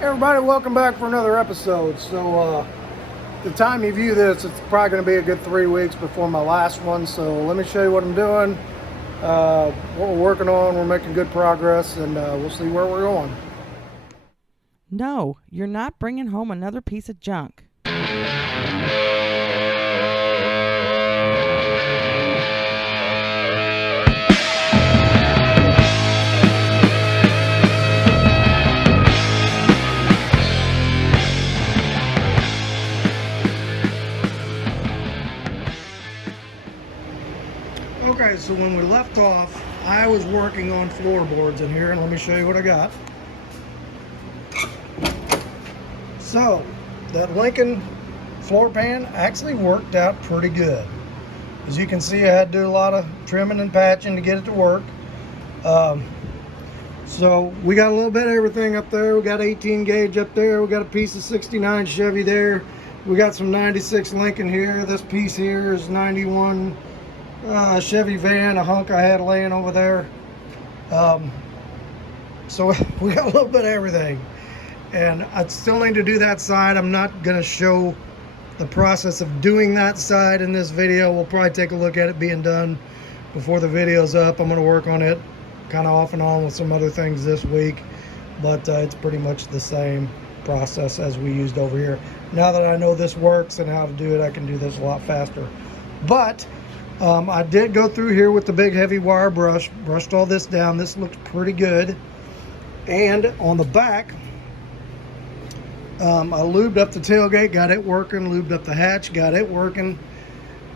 Everybody, welcome back for another episode. So the time you view this, it's probably going to be a good 3 weeks before my last one. So let me show you what I'm doing, what we're working on. We're making good progress, and we'll see where we're going. No, you're not bringing home another piece of junk. Okay, so when we left off, I was working on floorboards in here, and let me show you what I got. So, that Lincoln floor pan actually worked out pretty good. As you can see, I had to do a lot of trimming and patching to get it to work. So we got a little bit of everything up there. We got 18 gauge up there. We got a piece of 69 Chevy there. We got some 96 Lincoln here. This piece here is 91 Chevy van, a hunk I had laying over there. So we got a little bit of everything. And I still need to do that side. I'm not going to show the process of doing that side in this video. We'll probably take a look at it being done before the video's up. I'm going to work on it kind of off and on with some other things this week. But it's pretty much the same process as we used over here. Now that I know this works and how to do it, I can do this a lot faster. But I did go through here with the big heavy wire brush, brushed all this down. This looks pretty good. And on the back, I lubed up the tailgate, got it working, lubed up the hatch, got it working.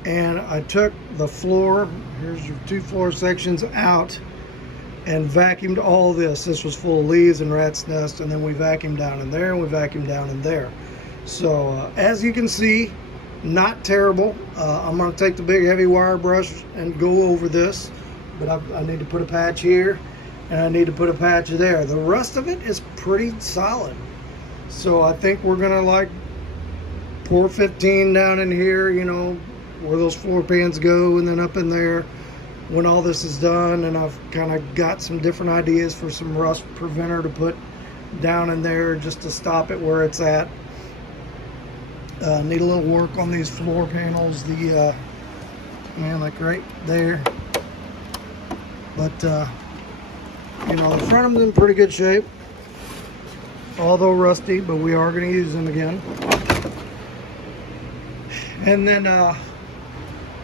And I took the floor, here's your 2 floor sections, out and vacuumed all this. This was full of leaves and rat's nest, and then we vacuumed down in there and we vacuumed down in there. So as you can see, not terrible. I'm going to take the big heavy wire brush and go over this, but I need to put a patch here and I need to put a patch there. The rest of it is pretty solid. So I think we're going to like pour 15 down in here, you know, where those floor pans go, and then up in there when all this is done. And I've kind of got some different ideas for some rust preventer to put down in there just to stop it where it's at. Need a little work on these floor panels, the like right there, but you know, the front of them's in pretty good shape, although rusty, but we are going to use them again. And then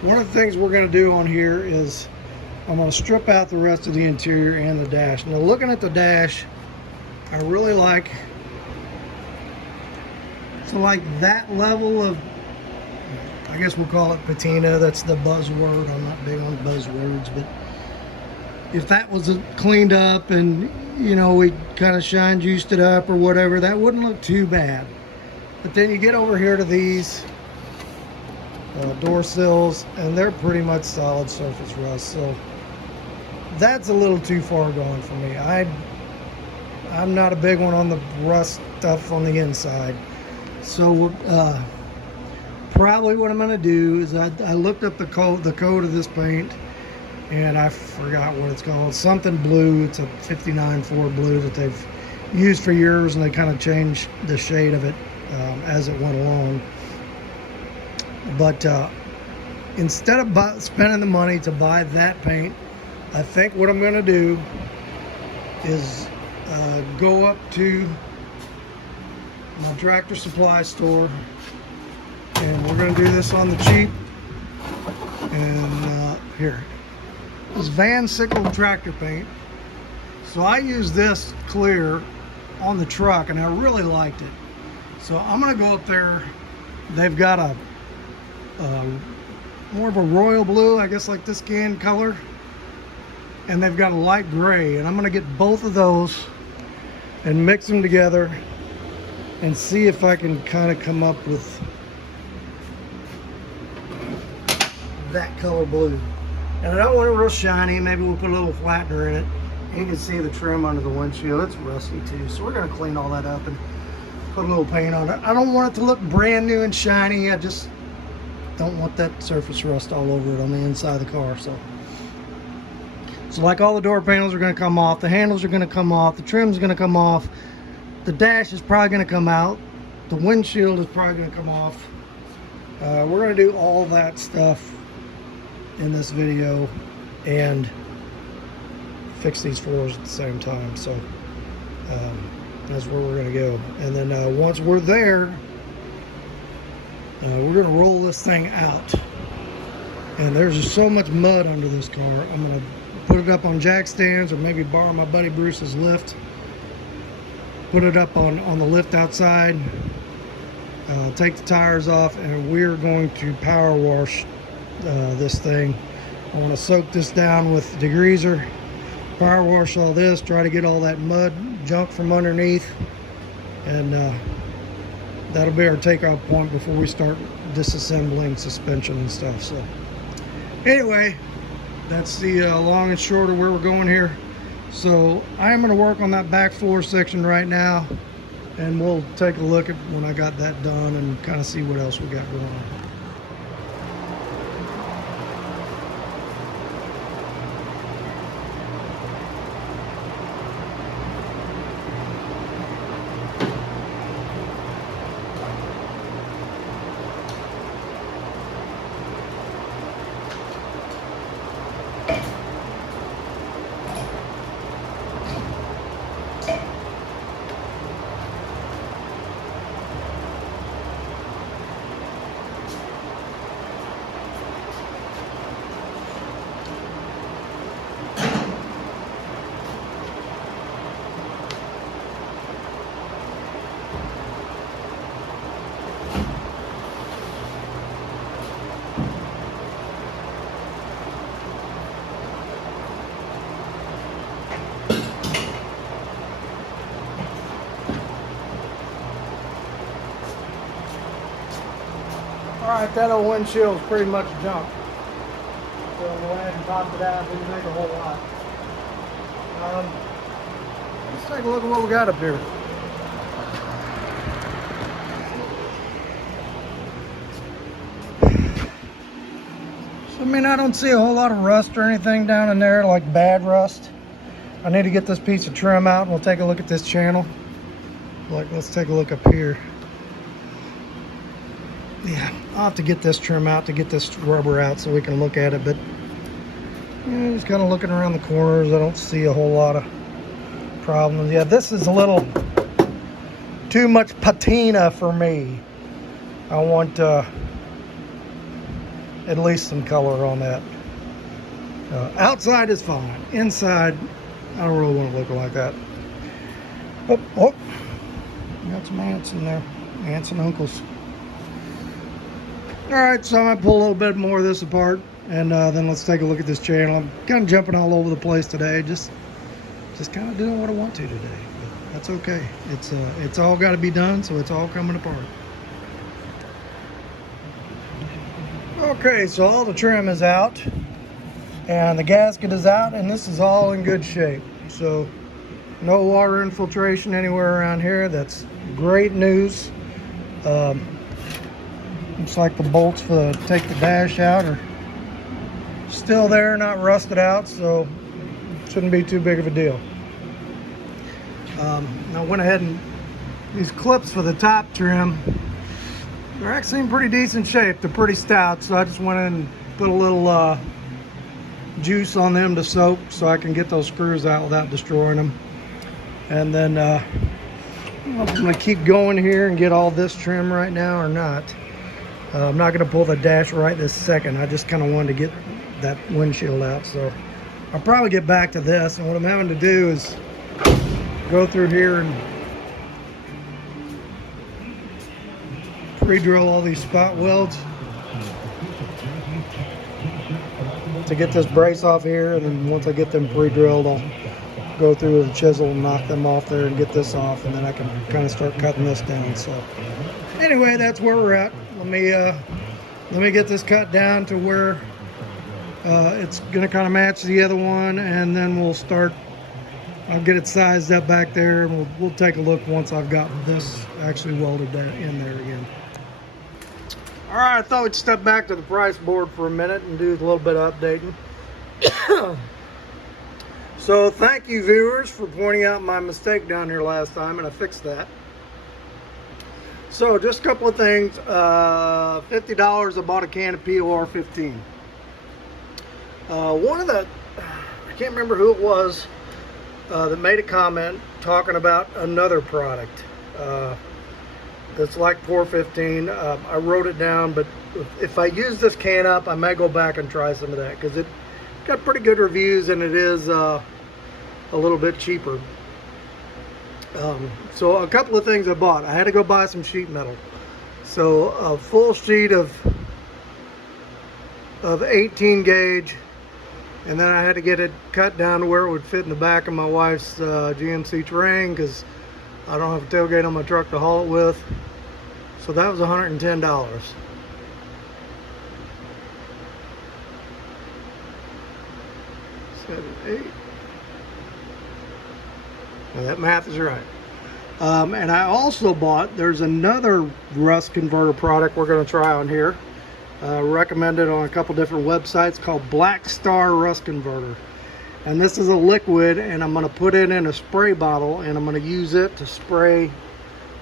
one of the things we're going to do on here is I'm going to strip out the rest of the interior and the dash. Now, looking at the dash, I really like that level of, I guess we'll call it patina. That's the buzzword. I'm not big on buzzwords, but if that was cleaned up and, you know, we kind of shine juiced it up or whatever, that wouldn't look too bad. But then you get over here to these door sills, and they're pretty much solid surface rust. So that's a little too far going for me. I'm not a big one on the rust stuff on the inside. So probably what I'm going to do is I looked up the code of this paint, and I forgot what it's called. Something blue. It's a 59.4 blue that they've used for years, and they kind of changed the shade of it as it went along. But instead of spending the money to buy that paint, I think what I'm going to do is go up to my Tractor Supply store, and we're going to do this on the cheap. And here, this Van Sickle tractor paint. So I use this clear on the truck, and I really liked it. So I'm going to go up there. They've got a more of a royal blue, I guess, like this can color, and they've got a light gray, and I'm going to get both of those and mix them together and see if I can kind of come up with that color blue. And I don't want it real shiny. Maybe we'll put a little flattener in it. You can see the trim under the windshield. It's rusty too, so we're going to clean all that up and put a little paint on it. I don't want it to look brand new and shiny. I just don't want that surface rust all over it on the inside of the car. So like all the door panels are going to come off, the handles are going to come off, the trim's going to come off. The dash is probably going to come out. The windshield is probably going to come off. We're going to do all that stuff in this video and fix these floors at the same time. So that's where we're going to go. And then once we're there, we're going to roll this thing out. And there's just so much mud under this car. I'm going to put it up on jack stands, or maybe borrow my buddy Bruce's lift. Put it up on the lift outside. Take the tires off, and we're going to power wash this thing. I want to soak this down with degreaser, power wash all this, try to get all that mud junk from underneath, and that'll be our takeoff point before we start disassembling suspension and stuff. So anyway, that's the long and short of where we're going here. So I am going to work on that back floor section right now, and we'll take a look at when I got that done and kind of see what else we got going on. Alright, that old windshield is pretty much junk. So go ahead and pop it out, didn't make a whole lot. Let's take a look at what we got up here. So, I mean, I don't see a whole lot of rust or anything down in there, like bad rust. I need to get this piece of trim out, and we'll take a look at this channel. Like, let's take a look up here. Yeah, I'll have to get this trim out to get this rubber out so we can look at it, but just kind of looking around the corners, I don't see a whole lot of problems. Yeah, this is a little too much patina for me. I want at least some color on that. Outside is fine. Inside, I don't really want to look like that. Oh, got some ants in there. Aunts and uncles. Alright, so I'm going to pull a little bit more of this apart, and then let's take a look at this channel. I'm kind of jumping all over the place today, just kind of doing what I want to today. But that's okay. It's all got to be done, so it's all coming apart. Okay, so all the trim is out, and the gasket is out, and this is all in good shape. So no water infiltration anywhere around here. That's great news. Looks like the bolts for take the dash out are still there, not rusted out, so shouldn't be too big of a deal. I went ahead and these clips for the top trim, they're actually in pretty decent shape. They're pretty stout, so I just went in and put a little juice on them to soak so I can get those screws out without destroying them. And then I'm going to keep going here and get all this trim right now or not. I'm not going to pull the dash right this second. I just kind of wanted to get that windshield out. So I'll probably get back to this. And what I'm having to do is go through here and pre-drill all these spot welds to get this brace off here. And then once I get them pre-drilled, I'll go through with a chisel and knock them off there and get this off. And then I can kind of start cutting this down. So anyway, that's where we're at. Let me get this cut down to where it's going to kind of match the other one, and then we'll start. I'll get it sized up back there, and we'll take a look once I've got this actually welded in there again. All right, I thought we'd step back to the price board for a minute and do a little bit of updating. So So thank you, viewers, for pointing out my mistake down here last time, and I fixed that. So just a couple of things. $50, I bought a can of POR 15. One of the, I can't remember who it was that made a comment talking about another product that's like POR 15. I wrote it down, but if I use this can up, I may go back and try some of that because it got pretty good reviews and it is a little bit cheaper. So a couple of things I bought. I had to go buy some sheet metal. So a full sheet of 18 gauge, and then I had to get it cut down to where it would fit in the back of my wife's GMC Terrain because I don't have a tailgate on my truck to haul it with. So that was $110. 7, 8. Now that math is right. And I also bought, there's another rust converter product we're going to try on here. Recommended on a couple different websites, called Black Star Rust Converter. And this is a liquid, and I'm going to put it in a spray bottle, and I'm going to use it to spray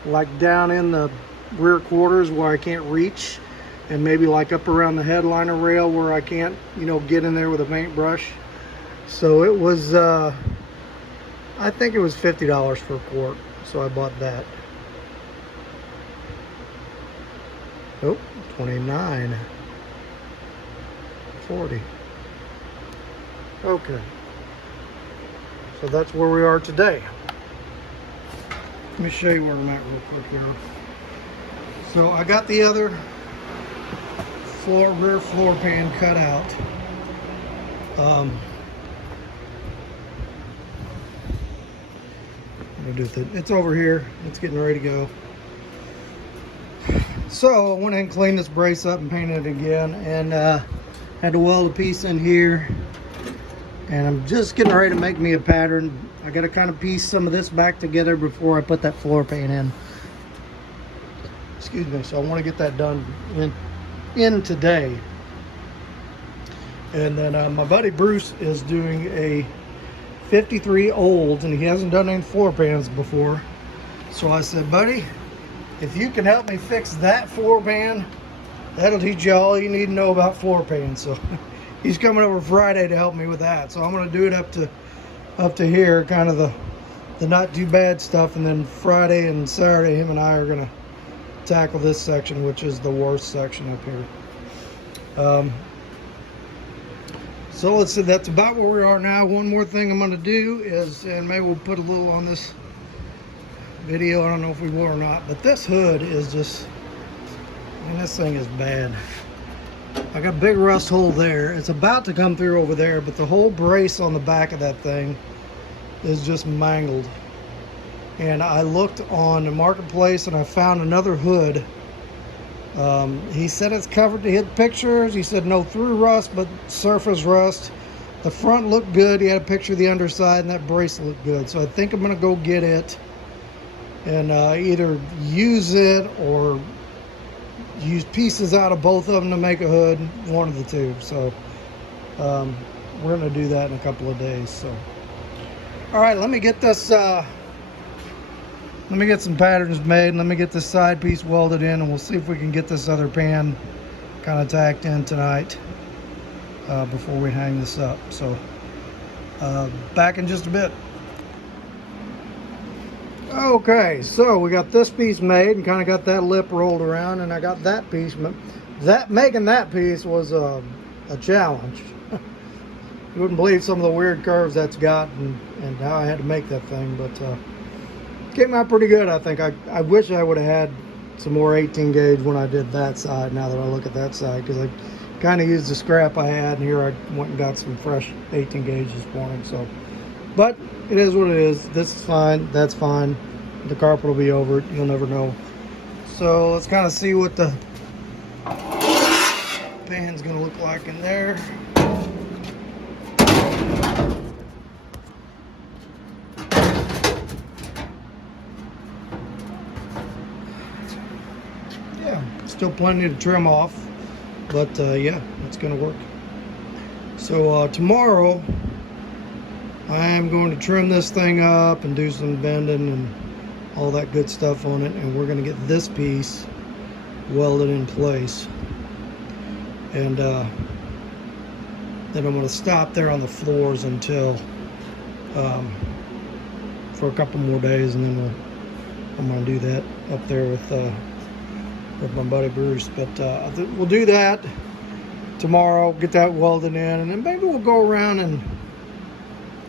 like down in the rear quarters where I can't reach, and maybe like up around the headliner rail where I can't, you know, get in there with a paintbrush. So it was I think it was $50 for a quart, so I bought that. Oh, 29, 40. Okay, so that's where we are today. Let me show you where I'm at real quick here. So I got the other rear floor pan cut out. It's over here. It's getting ready to go. So I went in and cleaned this brace up and painted it again, and had to weld a piece in here, and I'm just getting ready to make me a pattern. I got to kind of piece some of this back together before I put that floor pan in. Excuse me. So I want to get that done in today. And then my buddy Bruce is doing a 53 olds, and he hasn't done any floor pans before. So I said, buddy, if you can help me fix that floor pan, that'll teach you all you need to know about floor pans. So he's coming over Friday to help me with that. So I'm going to do it up to here, kind of the not too bad stuff, and then Friday and Saturday him and I are going to tackle this section, which is the worst section up here. So let's see, that's about where we are now. One more thing I'm going to do is, and maybe we'll put a little on this video, I don't know if we will or not, but this hood is just, I mean, this thing is bad. I got a big rust hole there. It's about to come through over there, but the whole brace on the back of that thing is just mangled. And I looked on the marketplace and I found another hood. He said it's covered. He had pictures. He said no through rust, but surface rust. The front looked good. He had a picture of the underside, and that brace looked good. So I think I'm going to go get it and either use it or use pieces out of both of them to make a hood. One of the two. So we're going to do that in a couple of days. So all right, let me get this. Let me get some patterns made, and let me get this side piece welded in, and we'll see if we can get this other pan kind of tacked in tonight before we hang this up. So back in just a bit. Okay, so we got this piece made and kind of got that lip rolled around, and I got that piece. Making that piece was a challenge. You wouldn't believe some of the weird curves that's got and how I had to make that thing, but came out pretty good, I think. I wish I would have had some more 18 gauge when I did that side, now that I look at that side, because I kind of used the scrap I had, and here I went and got some fresh 18 gauge this morning. So, but it is what it is. This is fine, that's fine. The carpet will be over it, you'll never know. So let's kind of see what the pan's gonna look like in there. Still plenty to trim off, but yeah, it's gonna work. So tomorrow I am going to trim this thing up and do some bending and all that good stuff on it, and we're going to get this piece welded in place. And then I'm going to stop there on the floors until for a couple more days, and then I'm going to do that up there with my buddy Bruce. But we'll do that tomorrow, get that welded in, and then maybe we'll go around and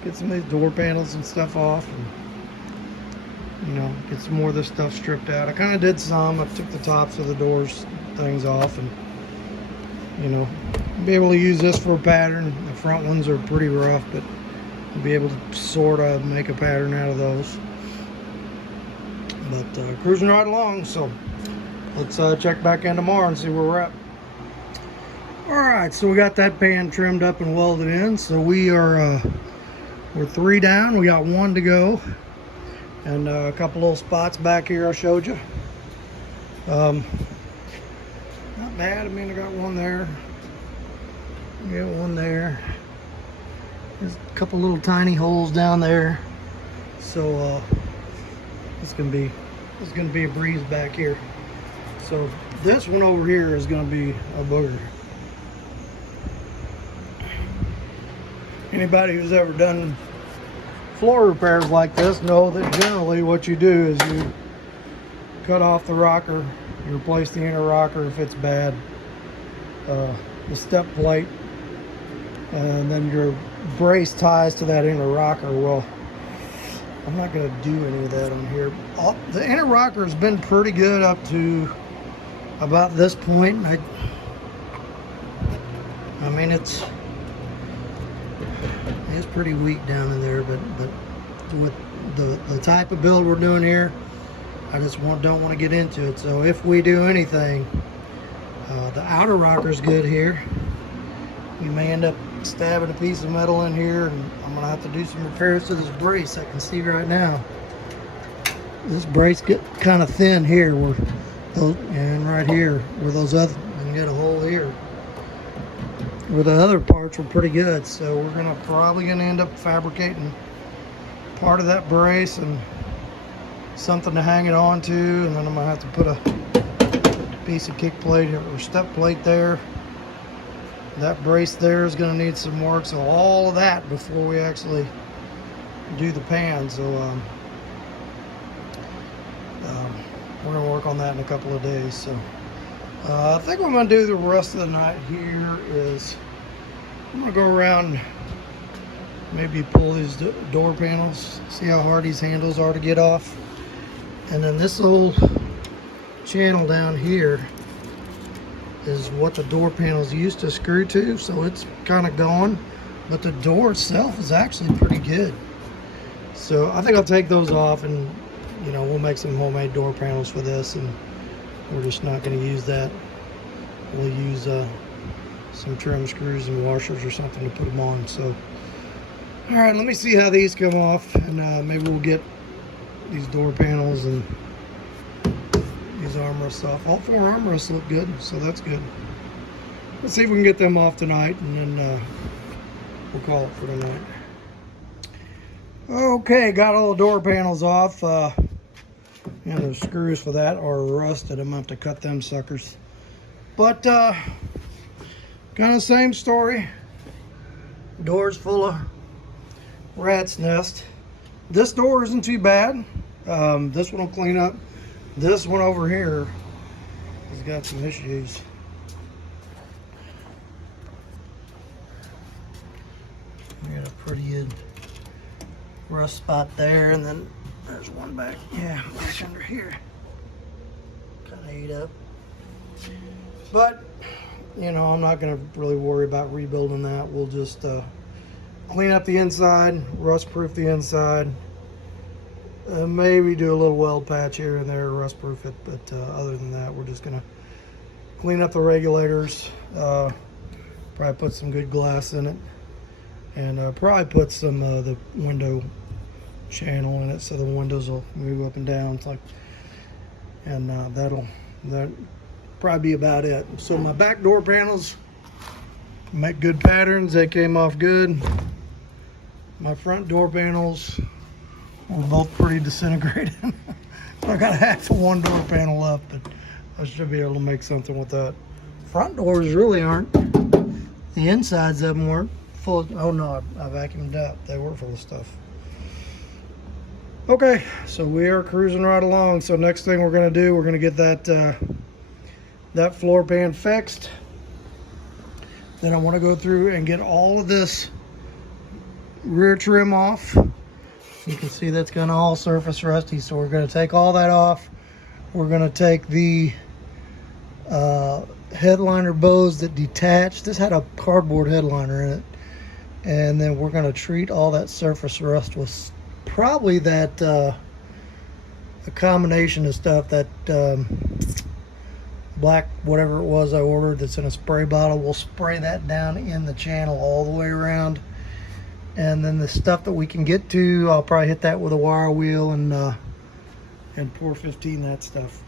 get some of these door panels and stuff off, and, you know, get some more of this stuff stripped out. I kind of did some. I took the tops of the doors things off, and, you know, be able to use this for a pattern. The front ones are pretty rough, but I'll be able to sort of make a pattern out of those. But cruising right along, so let's check back in tomorrow and see where we're at. Alright, so we got that pan trimmed up and welded in. So we're 3 down. We got 1 to go. And a couple little spots back here I showed you. Not bad. I mean, I got 1 there. I got 1 there. There's a couple little tiny holes down there. So it's gonna be a breeze back here. So this one over here is gonna be a booger. Anybody who's ever done floor repairs like this know that generally what you do is you cut off the rocker, you replace the inner rocker if it's bad, the step plate, and then your brace ties to that inner rocker. Well, I'm not going to do any of that on here. The inner rocker has been pretty good up to about this point. I mean, it's pretty weak down in there, but with the type of build we're doing here, I just don't want to get into it. So if we do anything, the outer rocker's good here. We may end up stabbing a piece of metal in here, and I'm gonna have to do some repairs to this brace. I can see right now this brace get kind of thin here, where those, and right here where those other, you can get a hole here where the other parts were pretty good. So we're probably gonna end up fabricating part of that brace and something to hang it on to, and then I'm gonna have to put a piece of kick plate or step plate there. That brace there is going to need some work, so all of that before we actually do the pan. So we're going to work on that in a couple of days. So I think what I'm going to do the rest of the night here is I'm going to go around, maybe pull these door panels, see how hard these handles are to get off. And then this little channel down here is what the door panels used to screw to, so it's kind of gone, but the door itself is actually pretty good. So I think I'll take those off, and, you know, we'll make some homemade door panels for this, and we're just not going to use that. We'll use some trim screws and washers or something to put them on. So all right, let me see how these come off, and maybe we'll get these door panels and these armrests off. All 4 armrests look good, so that's good. Let's see if we can get them off tonight, and then we'll call it for tonight. Okay, got all the door panels off, and the screws for that are rusted. I'm gonna have to cut them suckers. But kind of same story. Doors full of rat's nest. This door isn't too bad. This one will clean up. This one over here has got some issues. We got a pretty good rust spot there, and then there's one back under here. Kind of ate up. But, you know, I'm not going to really worry about rebuilding that. We'll just clean up the inside, rust proof the inside. Maybe do a little weld patch here and there, rust proof it, but other than that, we're just gonna clean up the regulators, probably put some good glass in it, and probably put some the window channel in it so the windows will move up and down. It's like, and that'll probably be about it. So my back door panels make good patterns. They came off good. My front door panels were both pretty disintegrated. I got half of one door panel left, but I should be able to make something with that. Front doors really aren't. The insides of them weren't full of, oh no, I vacuumed out. They were full of stuff. Okay, so we are cruising right along. So next thing we're gonna do, we're gonna get that floor pan fixed. Then I want to go through and get all of this rear trim off. You can see that's gonna all surface rusty, so we're gonna take all that off. We're gonna take the headliner bows that detach. This had a cardboard headliner in it, and then we're gonna treat all that surface rust with probably that a combination of stuff, that black whatever it was I ordered that's in a spray bottle. We'll spray that down in the channel all the way around, and then the stuff that we can get to, I'll probably hit that with a wire wheel and pour 15 that stuff.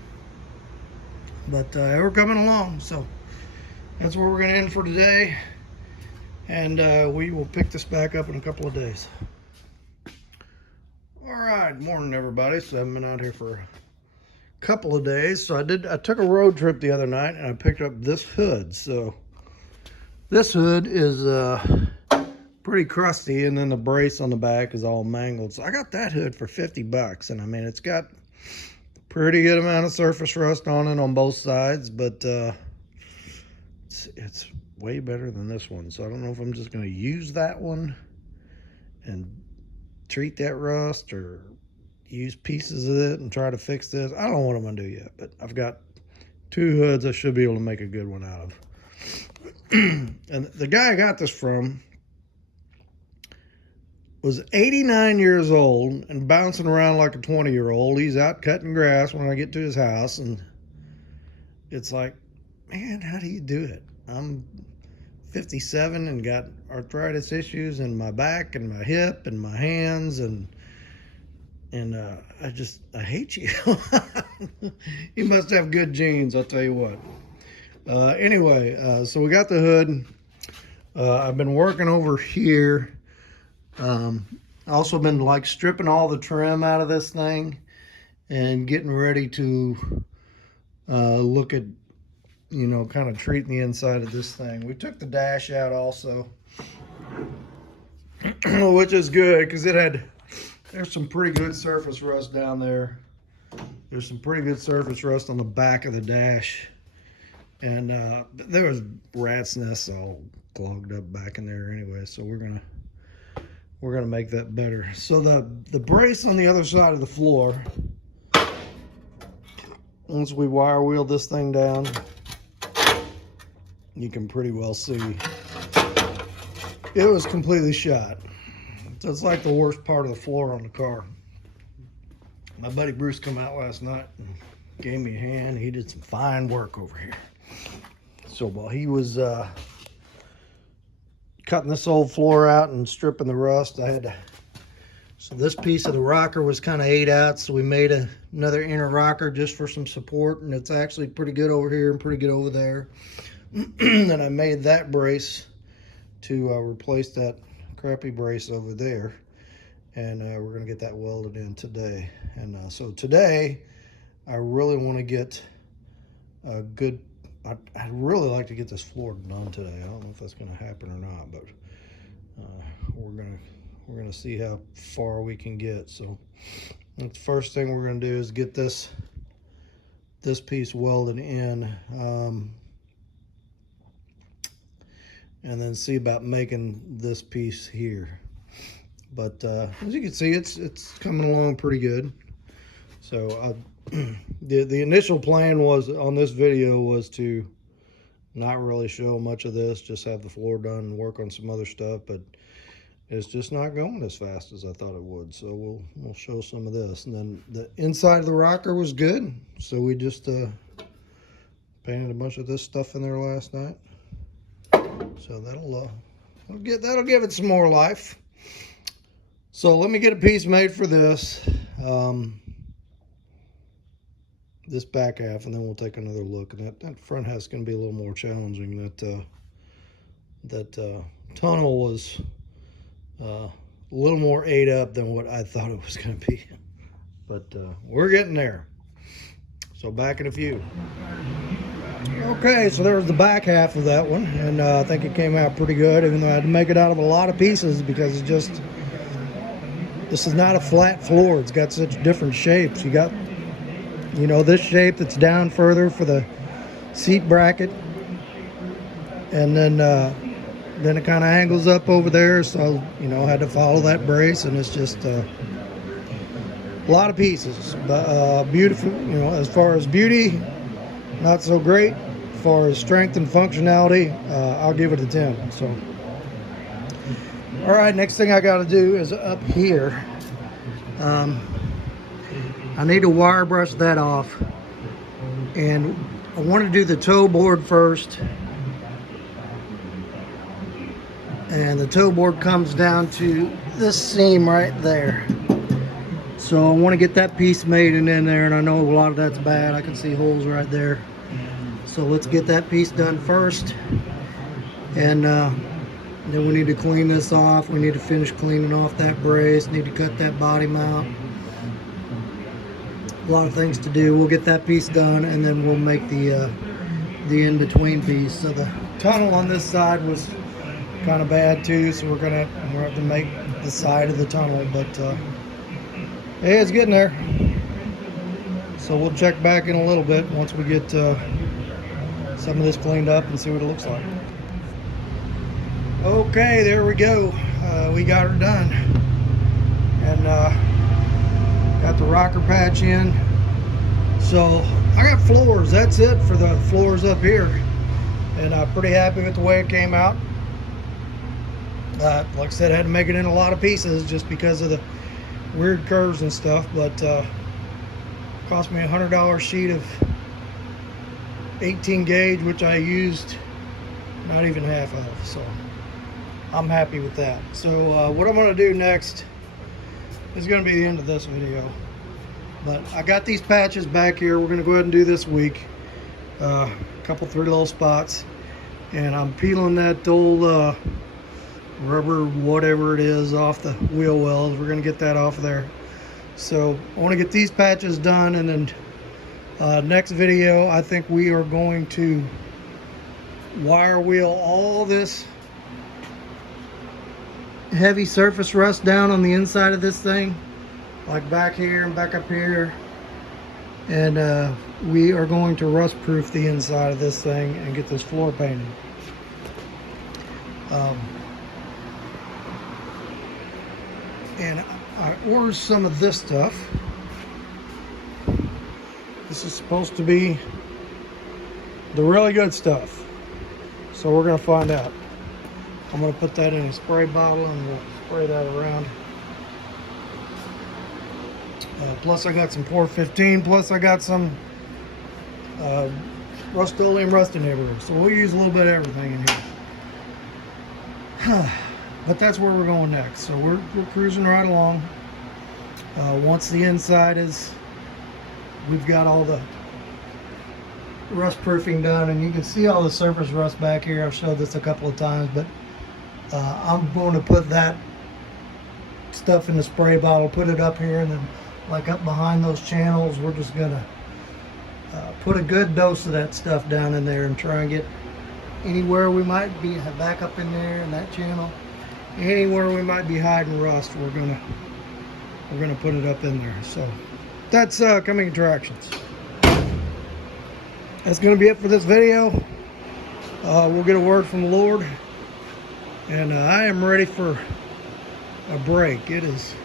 But we're coming along, so that's where we're going to end for today, and we will pick this back up in a couple of days. All right, morning everybody. So I haven't been out here for a couple of days. So I took a road trip the other night and I picked up this hood. So this hood is pretty crusty, and then the brace on the back is all mangled. So I got that hood for 50 bucks, and I mean, it's got pretty good amount of surface rust on it on both sides, but it's way better than this one. So I don't know if I'm just going to use that one and treat that rust, or use pieces of it and try to fix this. I don't know what I'm going to do yet, but I've got 2 hoods I should be able to make a good one out of. And the guy I got this from was 89 years old and bouncing around like a 20-year-old. He's out cutting grass when I get to his house, and it's like, man, how do you do it? I'm 57 and got arthritis issues in my back and my hip and my hands, and I hate you. You must have good genes, I'll tell you what. Anyway, so we got the hood. I've been working over here. Also been like stripping all the trim out of this thing and getting ready to look at, you know, kind of treating the inside of this thing. We took the dash out also, which is good because there's some pretty good surface rust down there. There's some pretty good surface rust on the back of the dash, and there was rat's nests all clogged up back in there anyway. So we're gonna make that better. So the brace on the other side of the floor, once we wire wheel this thing down, you can pretty well see it was completely shot. So it's like the worst part of the floor on the car. My buddy Bruce come out last night and gave me a hand. He did some fine work over here. So while he was cutting this old floor out and stripping the rust, so this piece of the rocker was kind of ate out, so we made another inner rocker just for some support, and it's actually pretty good over here and pretty good over there. Then I made that brace to replace that crappy brace over there, and we're gonna get that welded in today. And so today I really want to get a good, I'd really like to get this floor done today. I don't know if that's going to happen or not, but we're gonna see how far we can get. So the first thing we're going to do is get this piece welded in, and then see about making this piece here. But as you can see, it's coming along pretty good. So the initial plan was on this video was to not really show much of this, just have the floor done and work on some other stuff, but it's just not going as fast as I thought it would. So we'll show some of this. And then the inside of the rocker was good, so we just painted a bunch of this stuff in there last night. So that'll give it some more life. So let me get a piece made for this this back half, and then we'll take another look. And that front half's going to be a little more challenging. That tunnel was a little more ate up than what I thought it was going to be. But we're getting there. So back in a few. Okay, so there's the back half of that one, and I think it came out pretty good, even though I had to make it out of a lot of pieces because it's just, this is not a flat floor. It's got such different shapes. You got, you know, this shape that's down further for the seat bracket, and then it kind of angles up over there, so, you know, I had to follow that brace, and it's just a lot of pieces. But beautiful, you know, as far as beauty, not so great. As far as strength and functionality, I'll give it a 10. So, all right, next thing I got to do is up here. I need to wire brush that off, and I want to do the toe board first. And the toe board comes down to this seam right there. So I want to get that piece made and in there, and I know a lot of that's bad. I can see holes right there. So let's get that piece done first, and then we need to clean this off. We need to finish cleaning off that brace, need to cut that body mount. A lot of things to do. We'll get that piece done, and then we'll make the in-between piece. So the tunnel on this side was kind of bad too, so we're gonna have to make the side of the tunnel, but hey, it's getting there. So we'll check back in a little bit once we get some of this cleaned up and see what it looks like. Okay, there we go. We got her done, and got the rocker patch in. So I got floors. That's it for the floors up here, and I'm pretty happy with the way it came out. Like I said, I had to make it in a lot of pieces just because of the weird curves and stuff, but cost me a $100 sheet of 18 gauge, which I used not even half of, so I'm happy with that. So what I'm going to do next is going to be the end of this video, but I got these patches back here. We're going to go ahead and do this week, a couple 3 little spots, and I'm peeling that old rubber whatever it is off the wheel wells. We're going to get that off there. So I want to get these patches done, and then next video I think we are going to wire wheel all this heavy surface rust down on the inside of this thing, like back here and back up here, and we are going to rust proof the inside of this thing and get this floor painted. And I ordered some of this stuff. This is supposed to be the really good stuff, so we're going to find out. I'm going to put that in a spray bottle and we'll spray that around. Plus I got some Pour 15, plus I got some Rust-Oleum Rust Inhibitor, so we'll use a little bit of everything in here. But that's where we're going next. So we're cruising right along. Once the inside is, we've got all the rust proofing done, and you can see all the surface rust back here. I've showed this a couple of times, but I'm going to put that stuff in the spray bottle, put it up here, and then like up behind those channels, we're just gonna put a good dose of that stuff down in there and try and get anywhere we might be back up in there in that channel. Anywhere we might be hiding rust, we're gonna put it up in there. So that's coming attractions. That's gonna be it for this video. We'll get a word from the Lord, and I am ready for a break. It is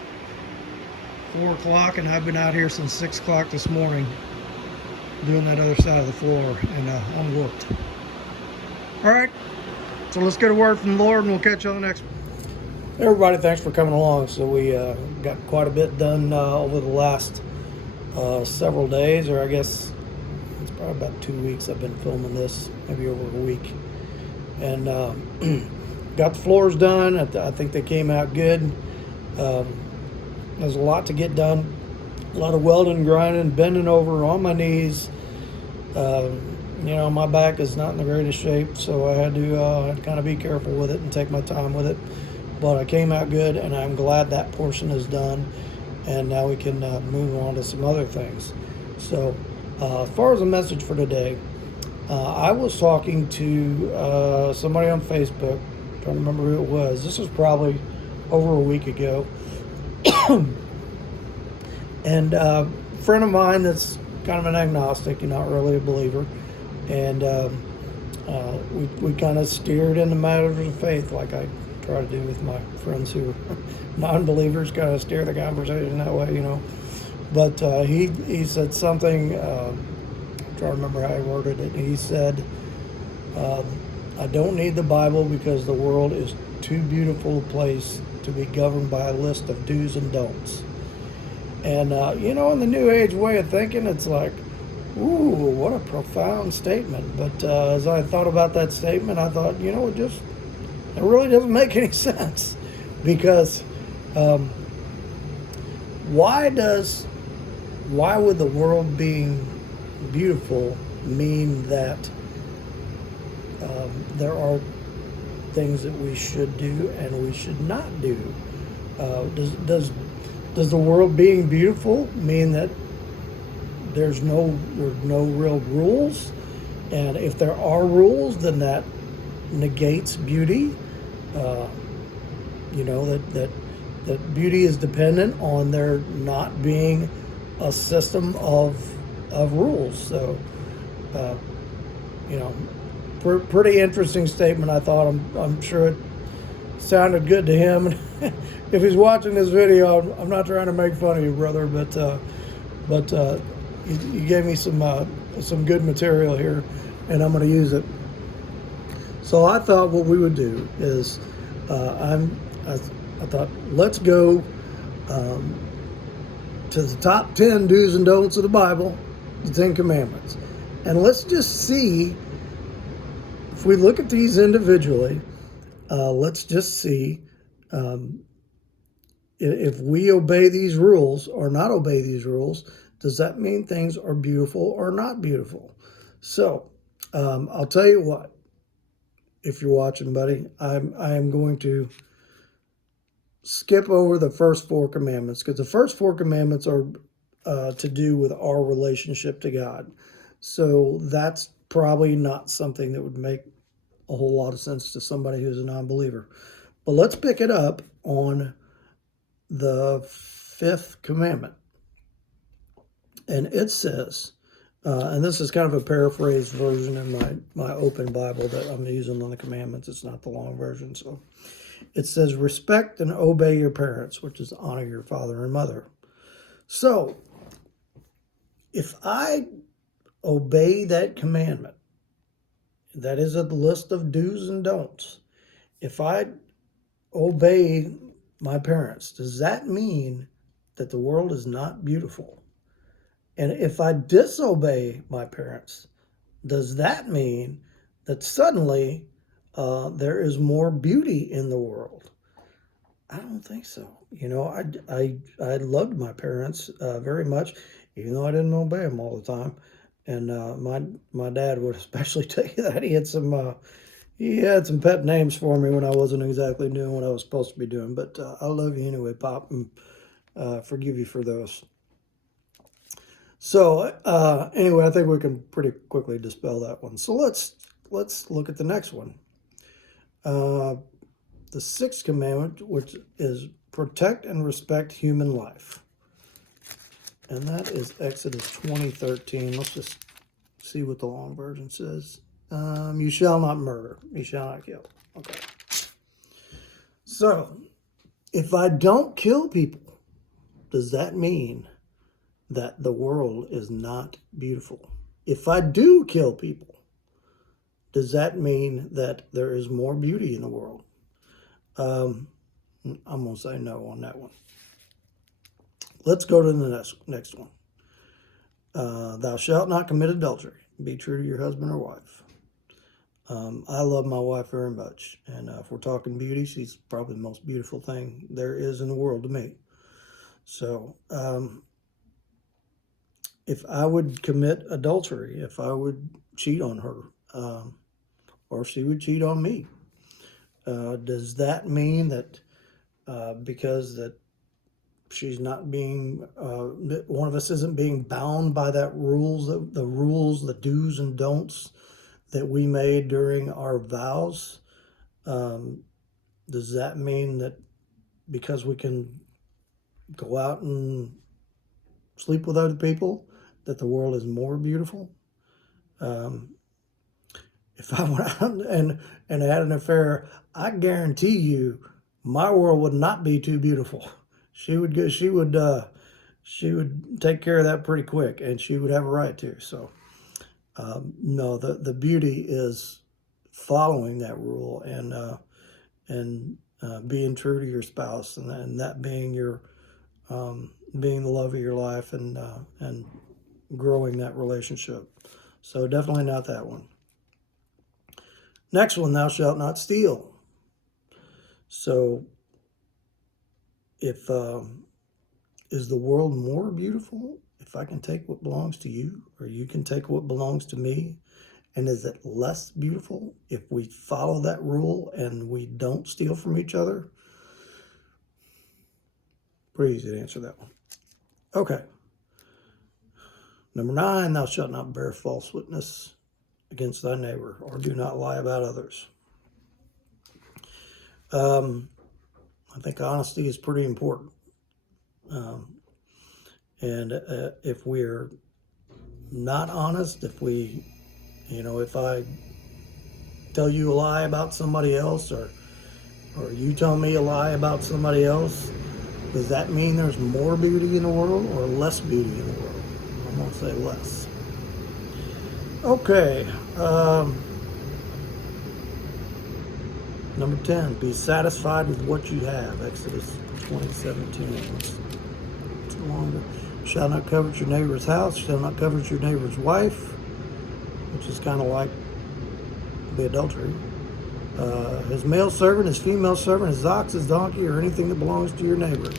4 o'clock, and I've been out here since 6 o'clock this morning doing that other side of the floor, and I'm whooped. All right, so let's get a word from the Lord, and we'll catch you on the next one. Everybody, thanks for coming along. So we got quite a bit done over the last several days, or I guess it's probably about 2 weeks I've been filming this, maybe over a week. And got the floors done. I think they came out good. There's a lot to get done. A lot of welding, grinding, bending over on my knees. You know, my back is not in the greatest shape, so I had to kind of be careful with it and take my time with it. but it came out good, and I'm glad that portion is done. And now we can move on to some other things. So, as far as the message for today, I was talking to somebody on Facebook. I'm trying to remember who it was. This was probably over a week ago. And a friend of mine that's kind of an agnostic, and not really a believer, and we kind of steered into matters of faith, like I try to do with my friends who are non-believers, kind of steer the conversation that way, you know. But he said something, I'm trying to remember how he worded it. He said, I don't need the Bible because the world is too beautiful a place to be governed by a list of do's and don'ts. And, you know, in the New Age way of thinking, it's like, ooh, what a profound statement. But as I thought about that statement, I thought, you know, it really doesn't make any sense. Because why would the world being beautiful mean that there are things that we should do and we should not do? Does the world being beautiful mean that there's no real rules? And if there are rules, then that negates beauty. You know, that beauty is dependent on there not being a system of rules. So, you know, pretty interesting statement. I thought. I'm sure it sounded good to him. If he's watching this video, I'm not trying to make fun of you, brother, but you gave me some good material here, and I'm going to use it. So I thought what we would do is, I thought, let's go to the top 10 do's and don'ts of the Bible, the 10 Commandments, and let's just see, if we look at these individually, let's just see if we obey these rules or not obey these rules. Does that mean things are beautiful or not beautiful? So I'll tell you what, if you're watching, buddy, I am going to skip over the first 4 commandments, because the first 4 commandments are to do with our relationship to God. So that's probably not something that would make a whole lot of sense to somebody who's a non-believer. But let's pick it up on the 5th commandment. And it says, and this is kind of a paraphrased version in my open Bible that I'm using on the commandments. It's not the long version. So it says, respect and obey your parents, which is honor your father and mother. So if I obey that commandment, that is a list of do's and don'ts. If I obey my parents, does that mean that the world is not beautiful? And if I disobey my parents, does that mean that suddenly there is more beauty in the world? I don't think so. You know, I loved my parents very much, even though I didn't obey them all the time. And my dad would especially tell you that he had some pet names for me when I wasn't exactly doing what I was supposed to be doing. But I love you anyway, Pop, and forgive you for those. So anyway, I think we can pretty quickly dispel that one. So let's look at the next one. The 6th commandment, which is protect and respect human life. And that is Exodus 20:13. Let's just see what the long version says. You shall not murder. You shall not kill. Okay. So, if I don't kill people, does that mean that the world is not beautiful? If I do kill people, does that mean that there is more beauty in the world? I'm going to say no on that one. Let's go to the next one. Thou shalt not commit adultery. Be true to your husband or wife. I love my wife very much. And if we're talking beauty, she's probably the most beautiful thing there is in the world to me. So if I would commit adultery, if I would cheat on her, or she would cheat on me, does that mean that because that she's not being, one of us isn't being bound by that rules, the do's and don'ts that we made during our vows. Does that mean that because we can go out and sleep with other people, that the world is more beautiful? If I went out and had an affair, I guarantee you my world would not be too beautiful. She would take care of that pretty quick, and she would have a right to. So no, the beauty is following that rule and being true to your spouse, and that being your being the love of your life, and growing that relationship. So definitely not that one. Next one, thou shalt not steal. So if is the world more beautiful if I can take what belongs to you, or you can take what belongs to me? And is it less beautiful if we follow that rule and we don't steal from each other? Pretty easy to answer that one. Okay. Number 9, thou shalt not bear false witness against thy neighbor, or do not lie about others. I think honesty is pretty important. And if we're not honest, if I tell you a lie about somebody else, or you tell me a lie about somebody else, does that mean there's more beauty in the world or less beauty in the world? I'm going to say less. Okay. Number 10, be satisfied with what you have. Exodus 20:17. It's longer. Shall not covet your neighbor's house. Shall not covet your neighbor's wife, which is kind of like the adultery. His male servant, his female servant, his ox, his donkey, or anything that belongs to your neighbor.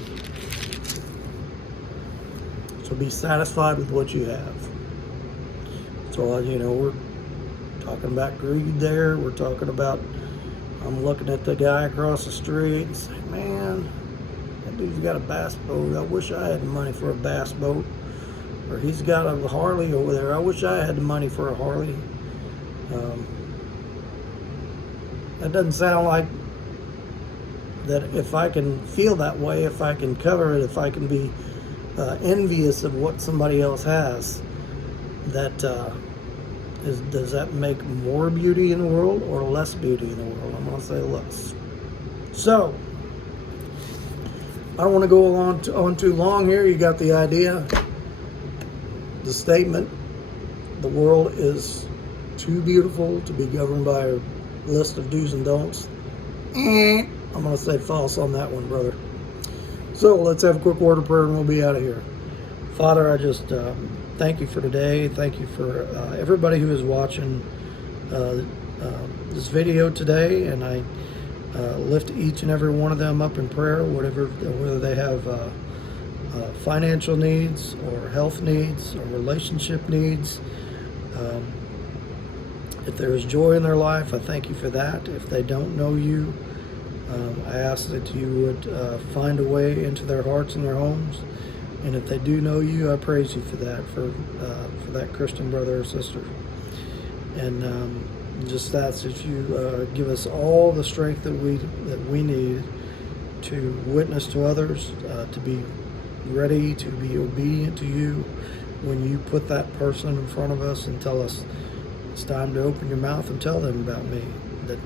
So be satisfied with what you have. So, we're talking about greed there. We're talking about, I'm looking at the guy across the street and saying, man, that dude's got a bass boat. I wish I had the money for a bass boat. Or he's got a Harley over there. I wish I had the money for a Harley. That doesn't sound like that. If I can feel that way, if I can cover it, if I can be envious of what somebody else has, does that make more beauty in the world or less beauty in the world? I'm going to say less. So, I don't want to go on too long here. You got the idea. The statement, the world is too beautiful to be governed by a list of do's and don'ts. I'm going to say false on that one, brother. So let's have a quick word of prayer and we'll be out of here. Father, I just thank you for today. Thank you for everybody who is watching this video today, and I lift each and every one of them up in prayer, whether they have financial needs or health needs or relationship needs. If there is joy in their life, I thank you for that. If they don't know you, I ask that you would find a way into their hearts and their homes. And if they do know you, I praise you for that, for that Christian brother or sister. And just ask that you give us all the strength that we need to witness to others, to be ready, to be obedient to you when you put that person in front of us and tell us it's time to open your mouth and tell them about me, that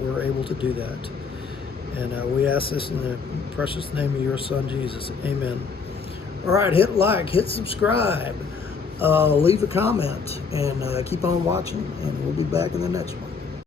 we're able to do that. And we ask this in the precious name of your Son, Jesus. Amen. All right, hit like, hit subscribe, leave a comment, and keep on watching, and we'll be back in the next one.